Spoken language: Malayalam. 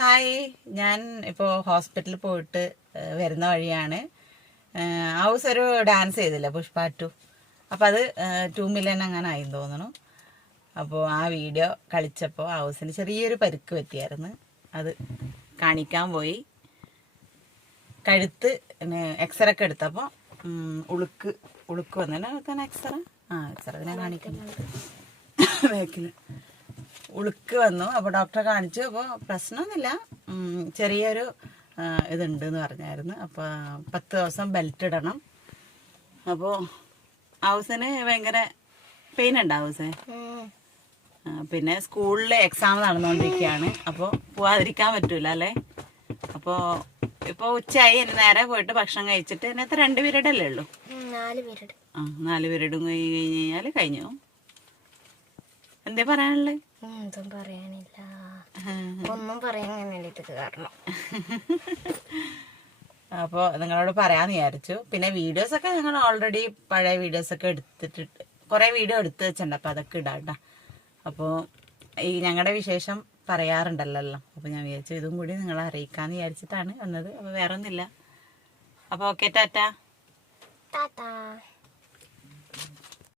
ഹായ്, ഞാൻ ഇപ്പോൾ ഹോസ്പിറ്റലിൽ പോയിട്ട് വരുന്ന വഴിയാണ്. ഹൗസ് ഒരു ഡാൻസ് ചെയ്തില്ല പുഷ്പ 2. അപ്പം അത് 2 മില്യൺ അങ്ങനെ ആയിന്ന് തോന്നുന്നു. അപ്പോൾ ആ വീഡിയോ കളിച്ചപ്പോൾ ഹൗസിന് ചെറിയൊരു പരിക്ക് പറ്റിയായിരുന്നു. അത് കാണിക്കാൻ പോയി. കഴുത്ത് എക്സ്റേ ഒക്കെ എടുത്തപ്പോൾ ഉളുക്ക് വന്നല്ലോ. എക്സ്റേ ഇതിനെ കാണിക്കുന്നു ബാക്കിൽ ഉളുക്ക് വന്നു. അപ്പോൾ ഡോക്ടറെ കാണിച്ചു. അപ്പോൾ പ്രശ്നമൊന്നുമില്ല, ചെറിയൊരു ഇതുണ്ട് എന്ന് പറഞ്ഞായിരുന്നു. അപ്പോൾ 10 ദിവസം ബെൽറ്റ് ഇടണം. അപ്പോൾ ഹൗസിന് ഭയങ്കര പെയിൻ ഉണ്ട് ഹൗസ്. പിന്നെ സ്കൂളിൽ എക്സാം നടന്നുകൊണ്ടിരിക്കുകയാണ്. അപ്പോൾ പോവാതിരിക്കാൻ പറ്റൂല അല്ലേ. അപ്പോൾ ഇപ്പോൾ ഉച്ചയായി. ഇനി നേരെ പോയിട്ട് ഭക്ഷണം കഴിച്ചിട്ട് ഇതിനകത്ത് 2 പീരീഡ് അല്ലേ ഉള്ളൂ. 4 പീരീഡും കഴിഞ്ഞാൽ കഴിഞ്ഞു. എന്തേ പറയാനുള്ളത്? ഒന്നും പറയാനില്ല. ഒന്നും പറയാൻ കാരണം. അപ്പോൾ നിങ്ങളോട് പറയാന്ന് വിചാരിച്ചു. പിന്നെ വീഡിയോസൊക്കെ ഞങ്ങൾ ഓൾറെഡി പഴയ വീഡിയോസൊക്കെ എടുത്തിട്ട് കുറേ വീഡിയോ എടുത്ത് വെച്ചിട്ടുണ്ട്. അപ്പോൾ അതൊക്കെ ഇടാട്ടോ. അപ്പോൾ ഈ ഞങ്ങളുടെ വിശേഷം പറയാറുണ്ടല്ലോ. അപ്പോൾ ഞാൻ വിചാരിച്ചു ഇതും കൂടി നിങ്ങളെ അറിയിക്കാമെന്ന് വിചാരിച്ചിട്ടാണ് വന്നത്. അപ്പോൾ വേറെ ഒന്നുമില്ല. അപ്പോൾ ഓക്കെ, ടാറ്റാ.